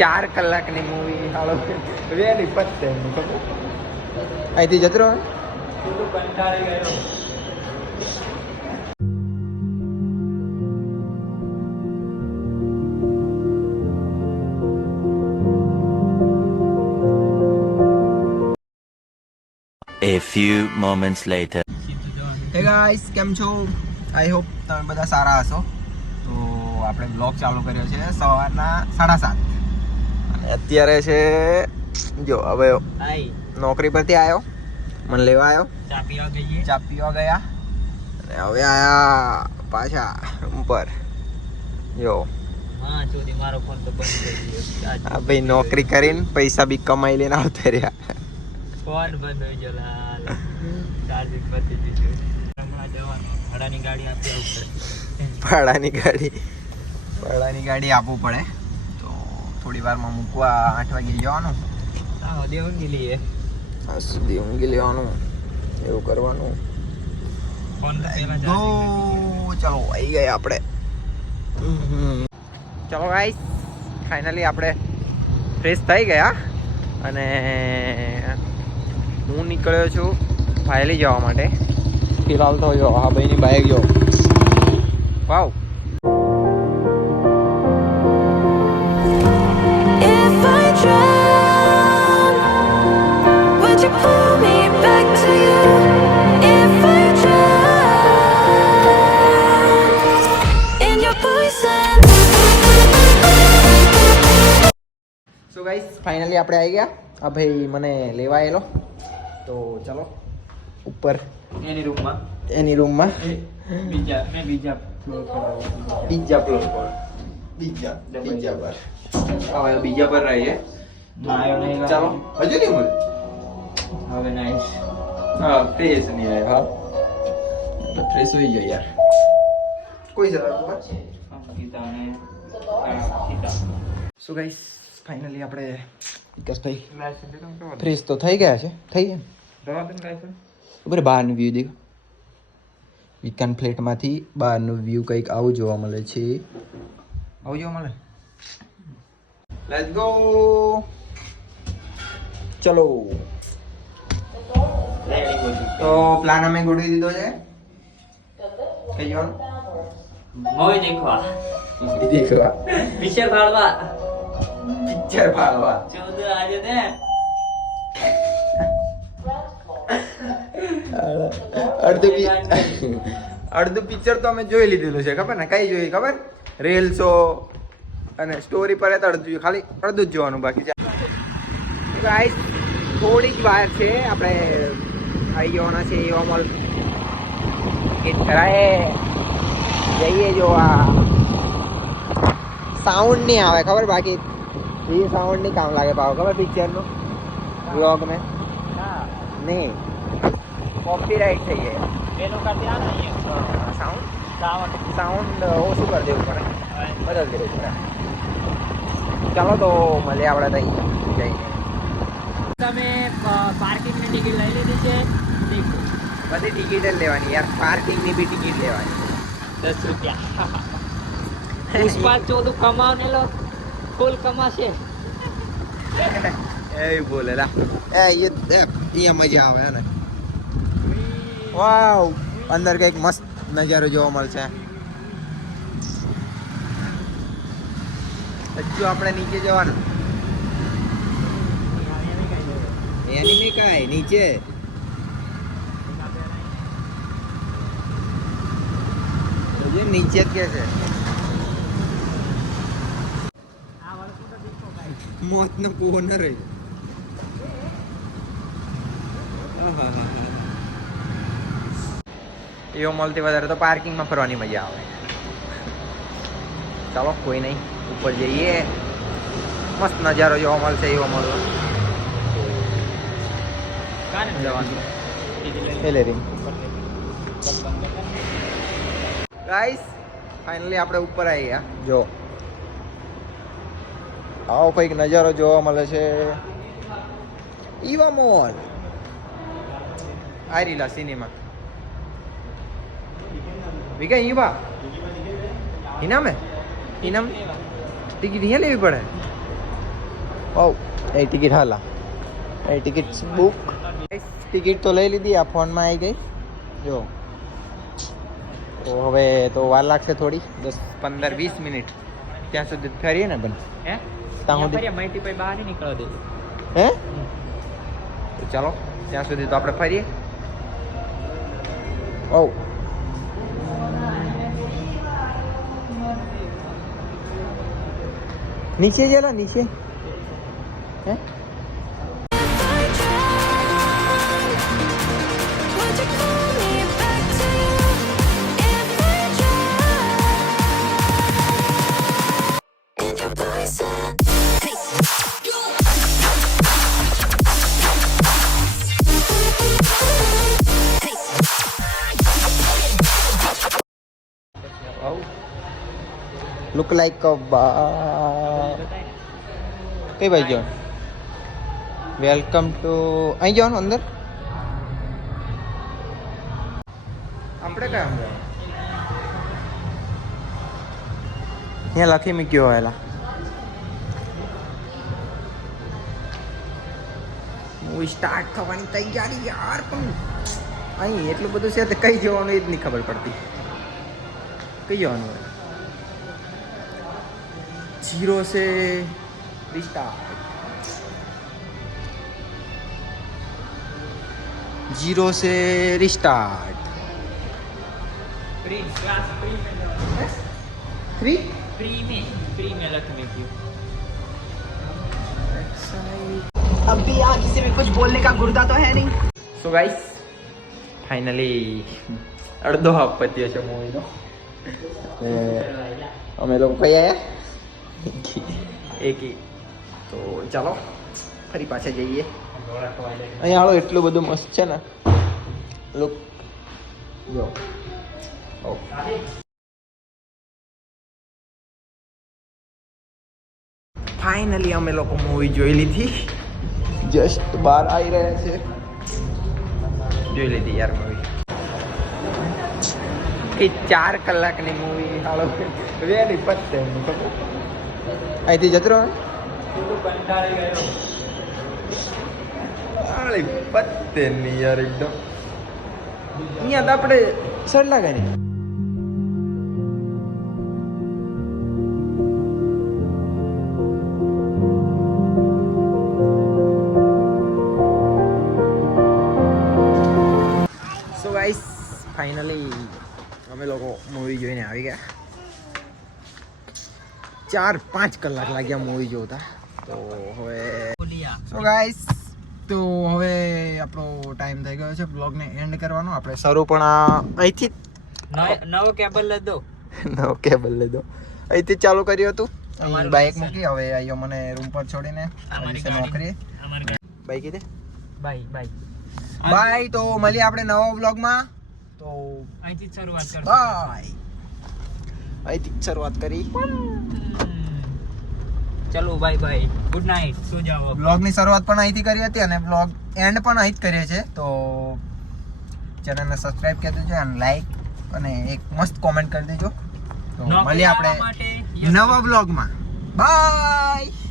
4 કલાકની મૂવી હાલો વેલી પત્તે અહીંથી જતો રહો કંટાળી ગયો. A few moments later. હે ગાઈસ, કેમ છો? આઈ હોપ તમે બધા સારા હશો. તો આપણે બ્લોગ ચાલુ કર્યો છે સવારના 7:30 અને અત્યારે છે જો હવે નોકરી પરથી આવ્યો, મને લેવા આવ્યો, ચા પીવા ગયા અને હવે આયા પાછા ઉપર. જો હા ભાઈ નોકરી કરીને પૈસા બી કમાઈ લઈને આવતા રહ્યા. ફોન બંધ હોય જો લાલ ચાર્જિંગ પતી ગયું. હમણાં જવાનું ભાડાની ગાડી આપી આવશે. ભાડાની ગાડી આપવું પડે તો થોડી વારમાં મૂકવા 8 વાગે જવાનું. સુધી ઊંઘી લેવાનું એવું કરવાનું. ચલો આવી ગયા આપણે. ચલો ગાઈસ, ફાઇનલી આપણે ફ્રેશ થઈ ગયા અને હું નીકળ્યો છું ફાઇલી જવા માટે. ફિલહાલ તો જો હા ભાઈની બાઇક જો વાવ. સો ગાઈસ, ફાઇનલી આપણે આવી ગયા. આ ભાઈ મને લેવા આવેલો તો ચલો ઉપર એની રૂમમાં બીજા ફ્લોર પર બીજા પર રહીએ. ચાલો હજુ નહીં મળે હવે. નાઈસ. હા ફ્રેશ નહીં આવ્યો. હા ફ્રેશ હોઈ જાય યાર. કોઈ જરૂર સો ગાઈસ, ફાઇનલી આપણે વિકાસભાઈ ફ્રેશ તો થઈ ગયા છે. થઈ ગયા બરાબર. બહારનું વ્યૂ દેખો. વિકાન ફ્લેટમાંથી બહારનું વ્યૂ કંઈક આવું જોવા મળે છે. આવું જોવા મળે. Let's go. ચલો તો પ્લાન અમે ગોઠવી દીધો છે. કઈ જવાનું? મૂવી દેખવા પિક્ચર ફાળવા ચૌદ આજે ને અડધું પિક્ચર તો અમે જોઈ લીધેલું છે. ખબર ને કઈ જોઈ ખબર? રીલ્સો અને સ્ટોરી પર તો અડધું ખાલી અડધું જ જોવાનું બાકી છે. ગાઈસ, થોડી જ વાર છે આપણે આવી જવાના છે એવા મોલ. ટિકિટ કરાય જઈએ જોવા. સાઉન્ડ નહીં આવે ખબર, બાકી એ સાઉન્ડ નહીં કામ લાગે પાવ ખબર પિક્ચરનો વ્લોગ में नहीं कॉपीराइट થઈ જાય એનો કરતી આ નહીં સાઉન્ડ ઓછું કરી દેવું પડે, બદલ દેવું પડે. ચાલો તો મળીએ આપણે તઈ જઈને. તમે પાર્કિંગની ટિકિટ લઈ લીધી છે? દેખો બધી ટિકિટ જ લેવાની યાર. પાર્કિંગની બી ટિકિટ લેવાની. 10 રૂપિયા. પુષ્પા 14 કમાવનેલો ફૂલ કમાશે. એ બોલેલા એ મજા આવે ને. વાવ, અંદર કંઈક મસ્ત નજારો જોવા મળશે. હજુ આપણે નીચે જવાનું. એની બી કાંઈ નીચે નીચે જ કે છે. મોત નો કૂવો ન રહી. એવો મળતી વધારે તો પાર્કિંગમાં ફરવાની મજા આવે. ચાલો કોઈ નહીં, ઉપર જઈએ. મસ્ત નજારો જોવા મળશે એવો મળવા જવાનું. ગાઈસ, ફાઇનલી આપણે ઉપર આવી ગયા. જો આવો કંઈક નજારો જોવા મળે છે. ઈવા મોલ આરીલા સિનેમા વિકા ઈવા ઇનામ હે ઇનામ ટિકિટ અહીંયા લેવી પડે. ઓ એ ટિકિટ હાલા એ ટિકિટ બુક ટિકિટ તો લઈ લીધી આ ફોનમાં આવી ગઈ જો તો હવે તો વાર લાગશે થોડી 10-15-20 મિનિટ ત્યાં સુધી ફરીએ ને બન હે ત્યાં સુધી ફરી માહિતી પછી બહાર નહીં નીકળવા દેજો હે તો ચાલો ત્યાં સુધી તો આપણે ફરીએ ઓ નીચે જેલા નીચે હે લુક લાઈક કઈ બાજુ જવાનું વેલકમ ટુ અહીં જવાનું અંદર આપણે કયા જવાનું ત્યાં લખી મૂક્યો એલા મૂવી સ્ટાર્ટ થવાની તૈયારી યાર પણ અહીં એટલું બધું છે તો કઈ જવાનું એ જ નહીં ખબર પડતી કઈ જવાનું હોય 0 से रिस्टार्ट 0 से रिस्टार्ट प्री क्लास प्री में 3 प्री में लग में क्यों अब भी यहाँ किसी में कुछ बोलने का गुर्दा तो है नहीं। સો ગાઈસ ફાઇનલી અડધો હાફ પત્યો છે મૂવીનો અમે લોકો કઈ આયા એકી તો ચાલો ફરી પાછા જઈએ અહીંયા હાલો એટલું બધું મસ્ત છે ને લુક જો ફાઇનલી અમે લોકો મૂવી જોઈ લીધી જસ્ટ બહાર આવી રહ્યા છે જોઈ લીધી યાર મૂવી એ 4 કલાકની મૂવી હાલો વેલી પત્તે અહીંથી જતો રહો પત્તે નહીં યાર એકદમ અહીંયા તો આપણે સરલા ગઈ સો ગાઈસ ફાઇનલી અમે લોકો મૂવી જોઈને આવી ગયા 4-5 કલાક લાગ્યા મૂવી જોતા તો હવે સો ગાઈસ તો હવે આપણો ટાઈમ થઈ ગયો છે બ્લોગને એન્ડ કરવાનો આપણે શરૂ પણ અહીંથી નવો કેબલ લીધો અહીંથી ચાલુ કર્યું હતું અહીં બાઇક મૂકી હવે આવ્યો મને રૂમ પર છોડીને નોકરી બાઈક કીધે બાય તો મળીએ આપણે નવા બ્લોગમાં તો અહીંથી શરૂઆત કરો બાય અહીંથી શરૂઆત કરી ચલો બાય ગુડ નાઇટ સુ જાઓ બ્લોગની શરૂઆત પણ અહીંથી કરી હતી અને બ્લોગ એન્ડ પણ અહીં જ કરીએ છીએ તો ચેનલને સબસ્ક્રાઇબ કરી દેજો અને લાઈક અને એક મસ્ત કોમેન્ટ કરી દેજો તો મળીએ આપણે નવા બ્લોગમાં બાય